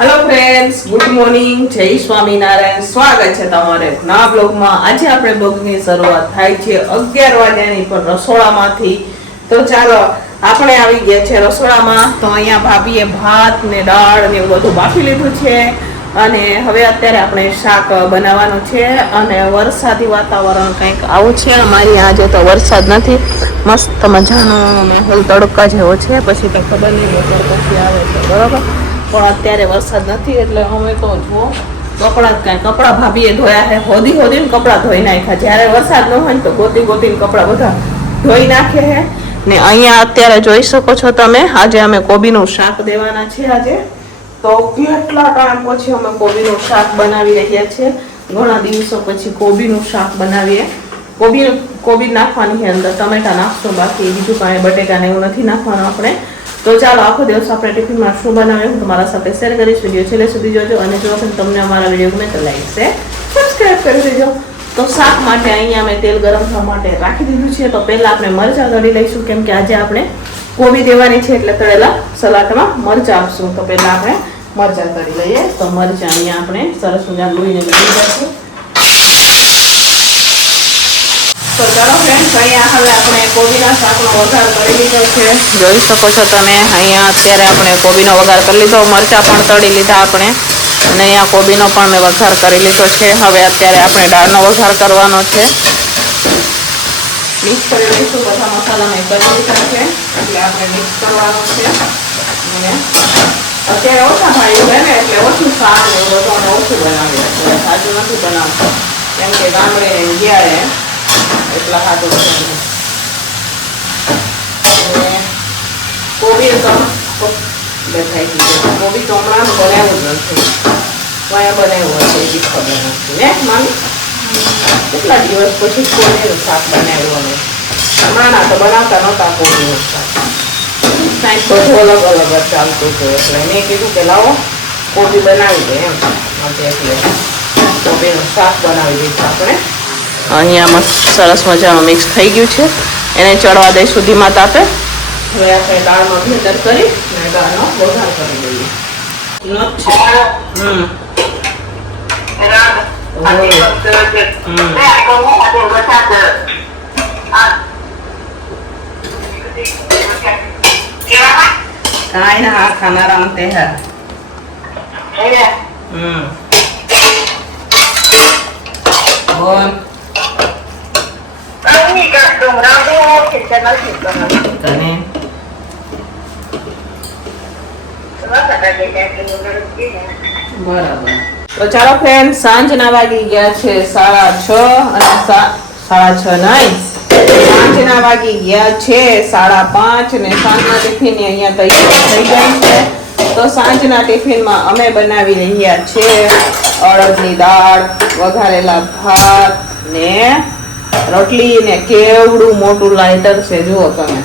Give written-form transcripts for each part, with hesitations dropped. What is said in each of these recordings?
Hello friends, good morning, જય સ્વામિનારાયણ. સ્વાગત છે તમારે નવા બ્લોગમાં. આજે આપણે બ્લોગની શરૂઆત થાય છે 11 વાગ્યાની પર રસોડામાંથી. તો ચાલો આપણે આવી ગયા છે રસોડામાં. તો અહીંયા ભાભીએ ભાત ને દાળ ને એવું બધું બાફી લીધું છે અને હવે અત્યારે આપણે શાક બનાવવાનું છે. અને વરસાદી વાતાવરણ કંઈક આવું છે. અમારી આજે તો વરસાદ નથી, મસ્ત મજાનો માહોલ તડકા જેવો છે. પછી તો ખબર નહીં બપોર પછી આવે છે, બરોબર. પણ અત્યારે વરસાદ નથી એટલે અમે તો જુઓ કપડાં ભાભીએ ધોયા છે. હોદીને કપડાં ધોઈ નાખ્યા. જ્યારે વરસાદ ન હોય ને તો ગોતીને કપડાં બધા ધોઈ નાખે છે. ને અહીંયા અત્યારે જોઈ શકો છો તમે, આજે અમે કોબીનું શાક દેવાના છે. આજે તો કેટલા ટાઈમ પછી અમે કોબીનું શાક બનાવી રહ્યા છીએ. ઘણા દિવસો પછી કોબીનું શાક બનાવીએ. કોબી નાખવાની છે અંદર, ટમેટા નાખશો, બાકી બીજું કાંઈ બટેકા ને એવું નથી નાખવાનું આપણે. તો ચાલો આખો દિવસ આપણે ટિફિનમાં શું બનાવીએ હું તમારા સાથે શેર કરીશ. વિડીયો છેલ્લે સુધી જોજો અને જો તમને અમારા વિડીયો ગમે તો લાઈક શેર સબસ્ક્રાઈબ કરી દેજો. તો શાક માટે અહીંયા અમે તેલ ગરમ થવા માટે રાખી દીધું છે. તો પહેલાં આપણે મરચાં તળી લઈશું, કેમ કે આજે આપણે કોબી દેવાની છે એટલે તળેલા સલાડમાં મરચાં આપશું. તો પહેલાં આપણે મરચાં તળી લઈએ. તો મરચાં અહીંયા આપણે સરસ મજા લોહીને તળી દઈશું. તો ચાલો ફ્રેન્ડ્સ, અહીંયા હવે આપણે કોબીના શાકનો વઘાર કરી લીધો છે. જોઈ શકો છો તમે, અહીંયા અત્યારે આપણે કોબીનો વઘાર કરી લીધો, મરચાં પણ તળી લીધા આપણે, અને અહીંયા કોબીનો પણ મેં વઘાર કરી લીધો છે. હવે અત્યારે આપણે દાળનો વઘાર કરવાનો છે. મિક્સ કરી લઈશું. બધા મસાલા મેં કરી લીધા છે એટલે આપણે મિક્સ કરવાનું છે. અને અત્યારે ઓછા ભાઈ હોય ને એટલે ઓછું શાક ને એવું બધું અમે ઓછું બનાવીએ છીએ. સાચું નથી બનાવતું, કેમ કે ગામડે ગયા એટલા હાથું છે. કોબી તો દેખાઈ ગઈ. કોબી તો હમણાં બનાવ્યું જ નથી. કયા બનાવ્યું હશે એ ખબર નથી ને મામી. કેટલા દિવસ પછી કોબીનું શાક બનાવ્યું અમે. હમણાં તો બનાવતા નહોતા કોબીનું શાક. કાંઈક બધું અલગ અલગ જ ચાલતું હતું એટલે મેં કીધું કે લાવો કોબી બનાવી દે એમ. એટલે કોબીનું શાક બનાવી દઈશું આપણે. અહીંયા સરસ મજામાં મિક્સ થઈ ગયું છે. એને ચડવા દઈ સુધીમાં તાપે. હવે આપણે દાળમાં ભેદર કરી અને દાળનો વઘાર કરી દઈએ. કાંઈ ના, આ ખાના રામતે હૈ. બોલ. બરાબર. તો ચાલો ફ્રેન્ડ, સાંજના વાગી ગયા છે 6:30 અને 6:30 નહીં, સાંજના વાગી ગયા છે 5:30 અને સાંજના ટિફિનની અહીંયા તૈયારી થઈ ગઈ છે. તો સાંજના ટિફિનમાં અમે બનાવી રહ્યા છીએ અડદની દાળ, વઘારેલા ભાત ને રોટલી ને કેવડું મોટું લાઇટર છે. જુઓ તમે,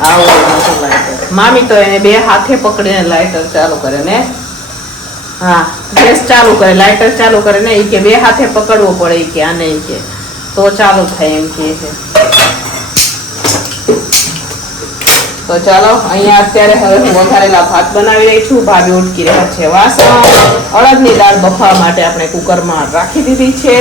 આવું મોટું લાઇટર. મામી તો એને બે હાથે પકડીને લાઇટર ચાલુ કરે ને. હા, ગેસ ચાલુ કરે, લાઇટર ચાલુ કરે ને. એ કે બે હાથે પકડવું પડે કે આને, કે તો ચાલુ થાય એમ કે છે. તો ચાલો અહીંયા અત્યારે હવે હું વઘારેલા ભાત બનાવી રહી છું. ભાભી ઉટકી રહ્યા છે વાસણ. અડદની દાળ બફાવા માટે આપણે કુકરમાં રાખી દીધી છે.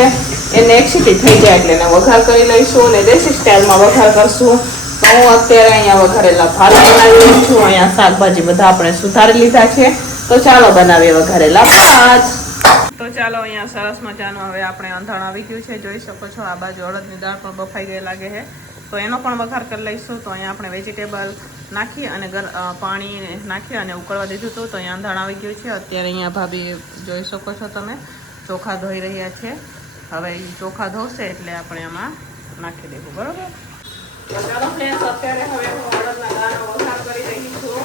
એને એક સીટી થઈ જાય એટલે એને વઘાર કરી લઈશું અને દેશી સ્ટાઇલમાં વઘાર કરશું. તો હું અત્યારે અહીંયા વઘારેલા ભાત બનાવી રહી છું. અહીંયા શાકભાજી બધા આપણે સુધારી લીધા છે. તો ચાલો બનાવીએ વઘારેલા ભાત. તો ચાલો, અહીંયા સરસ મજાનું હવે આપણે અંધાણ આવી ગયું છે. જોઈ શકો છો, આ બાજુ અડદની દાળ પણ બફાઈ ગઈ લાગે છે. તો એનો પણ વઘાર કરી લઈશું. તો અહીંયા આપણે વેજીટેબલ નાખી અને પાણી નાખી અને ઉકળવા દીધું હતું. તો અહીંયા અંધાણ આવી ગયું છે. અત્યારે અહીંયા ભાભી જોઈ શકો છો તમે, ચોખા ધોઈ રહ્યા છે. હવે એ ચોખા ધોશે એટલે આપણે એમાં નાખી દઈશું, બરોબર. ચાલો ફ્રેન્ડ્સ, અત્યારે હવે હું અડદના દાળનો વઘાર કરી રહી છું.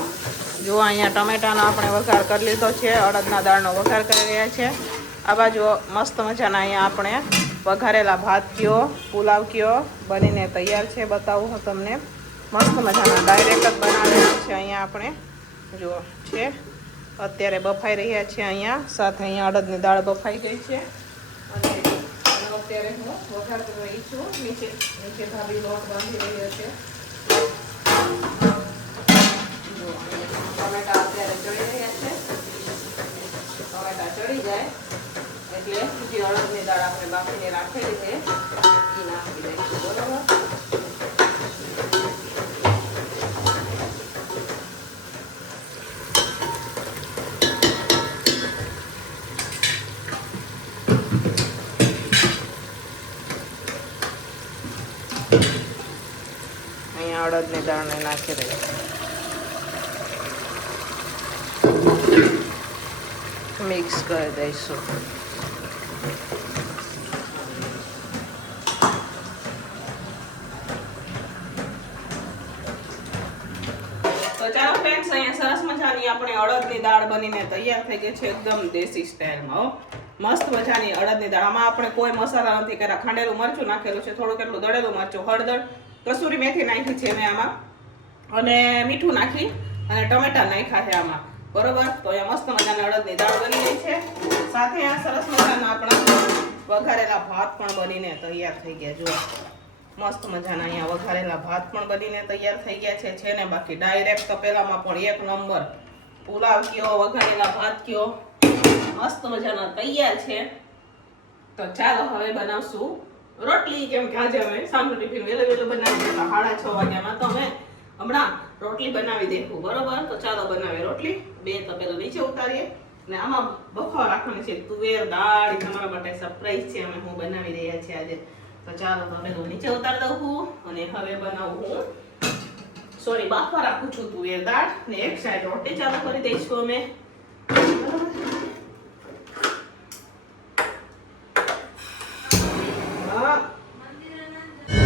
જો અહીંયા ટમેટાનો આપણે વઘાર કરી લીધો છે. અડદના દાળનો વઘાર કરી રહ્યા છે. આ બાજુ મસ્ત મજાના અહીંયા આપણે વઘારેલા ભાત કયો, પુલાવ કયો બનીને તૈયાર છે. બતાવું હું તમને. મસ્ત મજાના ડાયરેક્ટ જ બનાવેલા છે. અહીંયા આપણે જો છે, અત્યારે બફાઈ રહ્યા છે. અહીંયા સાથે અહીંયા અડદની દાળ બફાઈ ગઈ છે અને અત્યારે હું વઘાર કરી રહી છું. નીચે ભાભી લોટ બાંધી રહ્યો છે. ટમેટા અત્યારે જોઈ રહ્યા છે જે અડદની દાળ આપણે બાફીને રાખેલી છે એ નાખી દઈશું. બરોબર, અહીંયા અડદની દાળને નાખી દઈશું. મિક્સ કરી દઈશું. તો ચાલો ફ્રેન્ડ્સ, અહીંયા સરસ મજાની આપણે અડદની દાળ બનીને તૈયાર થઈ ગઈ છે એકદમ દેશી સ્ટાઇલમાં. મસ્ત મજાની અડદની દાળ. આમાં આપણે કોઈ મસાલા નથી કર્યા. ખાંડેલું મરચું નાખેલું છે, થોડું કેટલું દળેલું મરચું, હળદર, કસૂરી મેથી નાખી છે મેં આમાં, અને મીઠું નાખી અને ટમેટા નાખ્યા છે આમાં. બરોબર, તો અહીંયા મસ્ત મજાની અડદની દાળ બની ગઈ છે. સાથે આ સરસ મજાના આપણા વઘારેલા ભાત પણ બનીને તૈયાર થઈ ગયા. જુઓ, મસ્ત મજાના અહીંયા વઘારેલા ભાત પણ બનીને તૈયાર થઈ ગયા છે ને બાકી ડાયરેક્ટ તપેલામાં પણ એક નંબર પુલાવ કયો, વઘારેલા ભાત કયો, મસ્ત મજાના તૈયાર છે. તો ચાલો હવે બનાવશું રોટલી. કેમ કે આજે અમે સાંજનું ટિફિન વહેલું બનાવી દીધા 6:30 વાગ્યામાં, તો અમે હમણાં રોટલી બનાવી દેખું. બરોબર, તો ચાલો બનાવીએ રોટલી. 2 તપેલા નીચે ઉતારીએ ને આમાં બફાવા રાખવાની છે તુવેર દાળ. તમારા માટે સરપ્રાઈઝ છે, અમે હું બનાવી રહ્યા છીએ આજે. તો ચાલો તપેલું નીચે ઉતારી દઉં છું અને હવે બનાવું હું બાફવા રાખું છું તુવેર દાળ ને એક સાઈડ રોટલી ચાલુ કરી દઈશું અમે.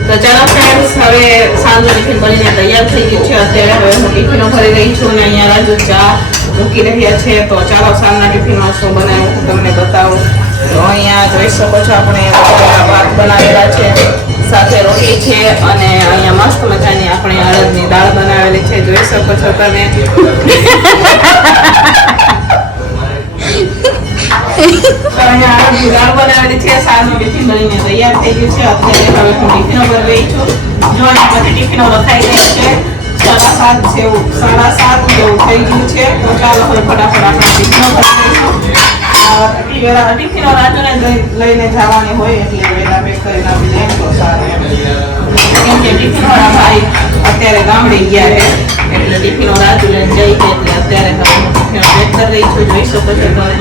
તો ચાલો ફ્રેન્ડ્સ, હવે સાંજનું ટિફિન બનીને તૈયાર થઈ ગયું છે. અત્યારે હવે હું ટિફિનો ભરી રહી છું અને અહીંયા રાજુ ચા મૂકી રહ્યા છે. તો ચાલો સાંજના ટિફિનમાં શું બનાવ્યું હું તમને બતાવું. તો અહીંયા જોઈ શકો છો આપણે ભાત બનાવેલા છે, સાથે રોટલી છે અને અહીંયા મસ્ત મજાની આપણે અડદની દાળ બનાવેલી છે. જોઈ શકો છો તમે. અહીંયા અડદની દાળ બનાવેલી છે. સાંજનું ટિફિન બનીને તૈયાર થઈ ગયું છે. અત્યારે હવે હું ટિફિનો ભરી રહી છું. જો અહીંયા બધી ટિફિનો લખાઈ ગઈ છે. 7:30 જેવું થઈ ગયું છે. તો ચાલો હવે ફટાફટ આપણે ટિફિનો ભરી દઈશું. ટિફિનો રાજુને લઈને જવાની હોય એટલે વેલા પેક કરીને આપી દઈએ તો સારું. કેમ કે ટિફિનો વાળા ભાઈ અત્યારે ગામડે ગયા છે એટલે ટિફિનો રાજુ લઈને જઈ છે એટલે અત્યારે હું ટિફિનો પેક કરી રહી છું. જોઈ શકો છો તમે.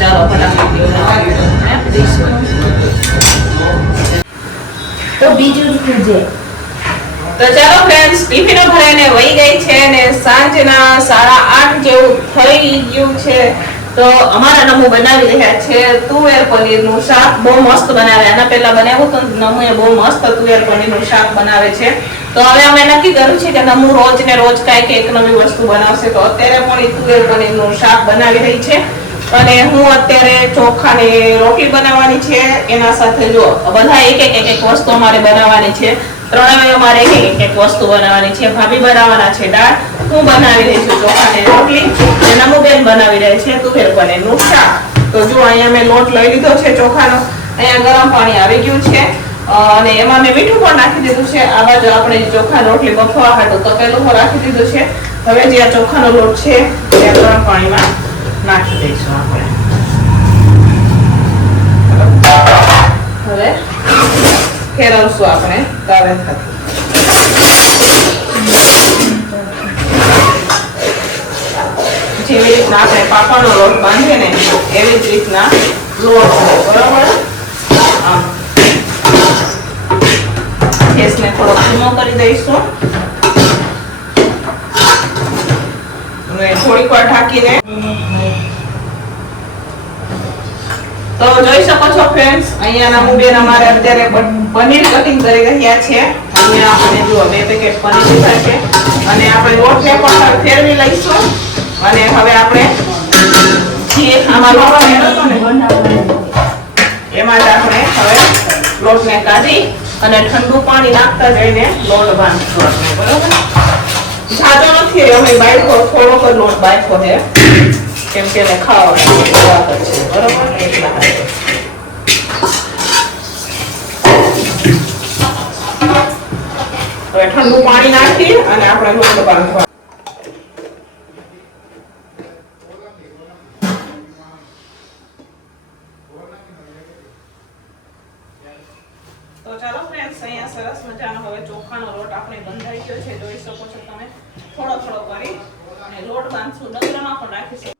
ચાલો ફટાફટ આપી દઈશું. તો બીજું છે. તો ચાલો ફ્રેન્ડ્સ, ટિફિનો ભરાઈને વહી ગઈ છે ને સાંજના 8:30 જેવું થઈ ગયું છે. તો અમારા નમુ બનાવી રહ્યા છે તુવેર પનીરનું શાક. બહુ મસ્ત બનાવે. આના પહેલા બનાવ્યું તો નમુએ બહુ મસ્ત તુવેર પનીરનું શાક બનાવે છે. તો હવે અમે નક્કી કર્યું છે કે નમુ રોજ ને રોજ કાંઈક એક નવી વસ્તુ બનાવશે. તો અત્યારે પણ એ તુવેર પનીરનું શાક બનાવી રહી છે અને હું અત્યારે ચોખાની રોટલી બનાવવાની છે. એના સાથે જો બધા એક વસ્તુ અમારે બનાવવાની છે. ત્રણેય અમારે એક વસ્તુ બનાવવાની છે. ભાભી બનાવવાના છે દાળ, હું બનાવી રહી છું ચોખાની રોટલી અને નમુબેન બનાવી રહી છે તુવેર પનીરનું શાક. તો જો અહીંયા મેં લોટ લઈ લીધો છે ચોખાનો. અહીંયા ગરમ પાણી આવી ગયું છે અને એમાં મેં મીઠું પણ નાખી દીધું છે. આ બાજુ આપણે ચોખાની રોટલી બફવા હાટું તપેલું રાખી દીધું છે. હવે જે આ ચોખાનો લોટ છે તે ગરમ પાણીમાં નાખી દઈશું આપણે. હવે ફેરવશું આપણે તાવેથાથી. જેવી રીતના આપણે પાપડનો લોટ બાંધીએ ને એવી જ રીતના લોટ, બરાબર. ગેસને થોડો ધીમો કરી દઈશું અને થોડીક વાર ઢાંકીને. તો જોઈ શકો છો ફ્રેન્ડ્સ, અહીંયા નમુબેન અમારે અત્યારે પનીર કટિંગ કરી રહ્યા છે. અહીંયા આપણે જુઓ 2 પેકેટ પનીર લીધા છે અને આપણે લોટને પણ ફેરવી લઈશું અને હવે આપણે જે આમાં લોટ મેળવતો ને એમાં જ આપણે હવે લોટને કાઢી અને ઠંડુ પાણી નાખતા જઈને લોટ બાંધશું આપણે. બરોબર, જાજો નથી અમે બાળકો થોડોક જ લોટ બાંધ્યો છે કેમ કે એને ખાવાની વાત છે. બરોબર, એટલા હવે ઠંડુ પાણી નાખી અને આપણે લોટ બાંધવા. અહીંયા સરસ મજાનો હવે ચોખાનો લોટ આપણે બંધાઈ ગયો છે, જોઈ શકો છો તમે. થોડો થોડો કરી અને લોટ બાંધશું, ડગલામાં પણ રાખી શકો.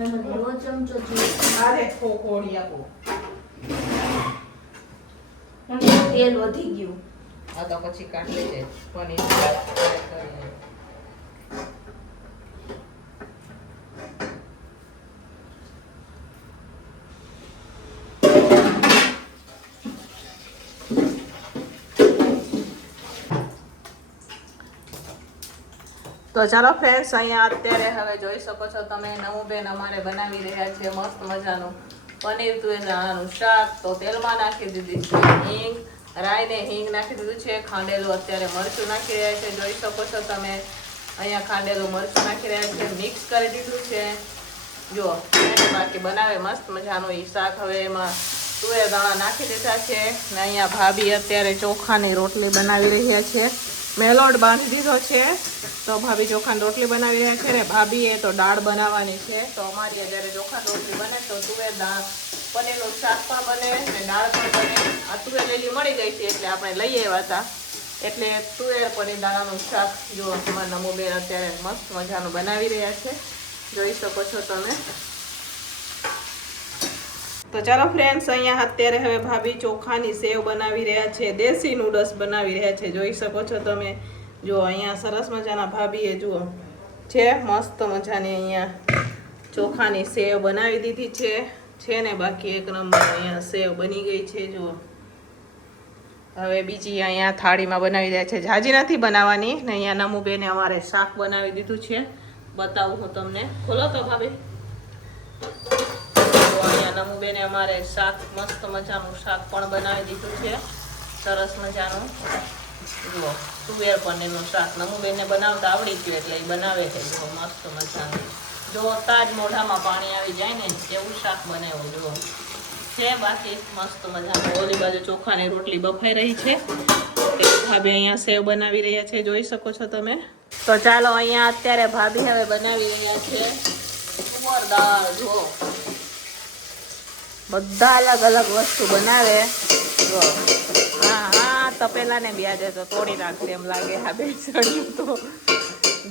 મને એવો ચમચો જોઈએ. આરે થોડી આપો. પણ તેલ વધી ગયું. આ તો પછી કાઢી લેજે પનીર ફ્રાય કરીને. તો ચાલો ફ્રેન્ડ્સ, અહીંયા અત્યારે હવે જોઈ શકો છો તમે નમુબેન અમારે બનાવી રહ્યા છે મસ્ત મજાનું પનીર તુવેર દાણાનું શાક. તો તેલમાં નાખી દીધી છે હિંગ, રાઈ ને હિંગ નાખી દીધું છે. ખાંડેલું અત્યારે મરચું નાખી રહ્યા છે, જોઈ શકો છો તમે. અહીંયા ખાંડેલું મરચું નાખી રહ્યા છે, મિક્સ કરી દીધું છે. જો બાકી બનાવે મસ્ત મજાનું એ શાક. હવે એમાં તુવેર દાણા નાખી દીધા છે ને અહીંયા ભાભી અત્યારે ચોખાની રોટલી બનાવી રહ્યા છે. મેલોડ બાંધી દીધો છે, તો ભાભી ચોખાની રોટલી બનાવી રહ્યા છે ને ભાભીએ તો દાળ બનાવવાની છે. તો અમારી જ્યારે ચોખાની રોટલી બને તો તુવેર દાળ પનીરનું શાક પણ બને ને દાળ પણ બને. આ તુવેર લીલી મળી ગઈ છે એટલે આપણે લઈ આવ્યા હતા, એટલે તુવેર પનીર દાણાનું શાક જો અમારા નમુબેન અત્યારે મસ્ત મજાનું બનાવી રહ્યા છે, જોઈ શકો છો તમે. તો ચાલો ફ્રેન્ડ્સ, અહીંયા અત્યારે હવે ભાભી ચોખાની સેવ બનાવી રહ્યા છે, દેશી નૂડલ્સ બનાવી રહ્યા છે, જોઈ શકો છો તમે. જો અહીંયા સરસ મજાના ભાભીએ જુઓ છે મસ્ત મજાની અહીંયા ચોખાની સેવ બનાવી દીધી છે ને બાકી એક નંબર અહીંયા સેવ બની ગઈ છે. જુઓ હવે બીજી અહીંયા થાળીમાં બનાવી રહ્યા છે, જાજી નથી બનાવવાની ને. અહીંયા નમુબેને અમારે શાક બનાવી દીધું છે, બતાવું હું તમને. ખોલો તો ભાભી. અહીંયા નમુબેને અમારે શાક મસ્ત મજાનું શાક પણ બનાવી દીધું છે, સરસ મજાનું. જુઓ તુવેર પનીરનું શાક નમુબેનને બનાવતા આવડી ગયું એટલે એ બનાવે છે. જુઓ મસ્ત મજાનું, જો તાજ મોઢામાં પાણી આવી જાય ને એવું શાક બનાવ્યું જુઓ છે. બાકી મસ્ત મજાનું. ઓલી બાજુ ચોખાની રોટલી બફાઈ રહી છે, ભાભી અહીંયા સેવ બનાવી રહ્યા છે, જોઈ શકો છો તમે. તો ચાલો અહીંયા અત્યારે ભાભી હવે બનાવી રહ્યા છે તુવર દાળ. જુઓ બધા અલગ અલગ વસ્તુ બનાવે. જો હા તપેલાને બ્યાજે તો તોડી નાખતી એમ લાગે. હા બેસણ્યું તો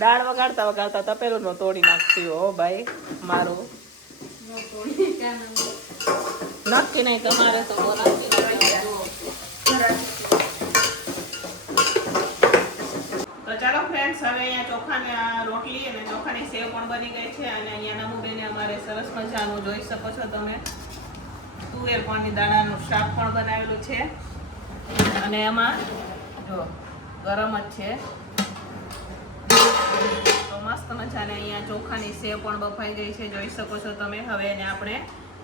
દાળ વગાડતા વગાડતા તપેલું નો તોડી નાખતી હો ભાઈ મારું. નક્કી નહીં તમારે તો બોલાવતી. તો ચાલો ફ્રેન્ડ્સ, હવે અહીંયા ચોખાની રોટલી અને ચોખાની સેવ પણ બની ગઈ છે અને અહીંયા નમુબેને અમારે સરસ મજાનું જોઈ શકો છો તમે તુવેર પનીર દાણાનું શાક પણ બનાવેલું છે અને એમાં જો ગરમ જ છે. તો મસ્ત મજાને અહીંયા ચોખાની સેવ પણ બફાઈ ગઈ છે, જોઈ શકો છો તમે. હવે એને આપણે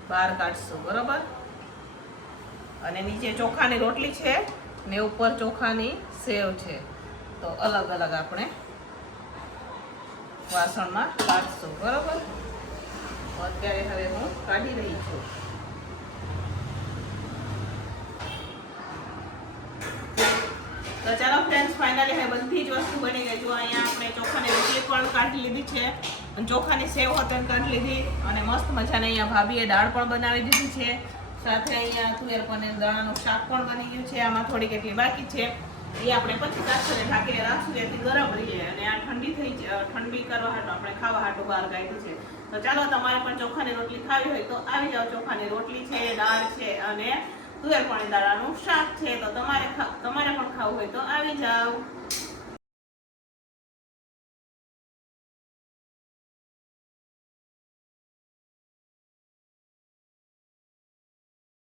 બહાર કાઢશું, બરોબર. અને નીચે ચોખાની રોટલી છે ને ઉપર ચોખાની સેવ છે, તો અલગ અલગ આપણે વાસણમાં કાઢશું, બરોબર. અત્યારે હવે હું કાઢી રહી છું. તો ચાલો ફ્રેન્ડ્સ, ફાઇનલી હવે બધી જ વસ્તુ બની ગઈ. જો અહીંયા આપણે ચોખાની રોટલી પણ કાઢી લીધી છે અને ચોખાની સેવ હોતે કાઢી લીધી અને મસ્ત મજાને અહીંયા ભાભીએ દાળ પણ બનાવી દીધી છે. સાથે અહીંયા તુવેર પનીર દાણાનું શાક પણ બની ગયું છે. આમાં થોડી કેટલી બાકી છે એ આપણે પછી કાચરે ઢાંકીને રાખશું, એથી ગરમ રહીએ. અને આ ઠંડી કરવા હાટું આપણે ખાવા હાટું બહાર કાઢી છે. તો ચાલો તમારે પણ ચોખાની રોટલી ખાવી હોય તો આવી જાઓ. ચોખાની રોટલી છે, દાળ છે અને તુવેર પનીર દાણાનું શાક છે. તો તમારે પણ ખાવું હોય તો આવી જાઓ.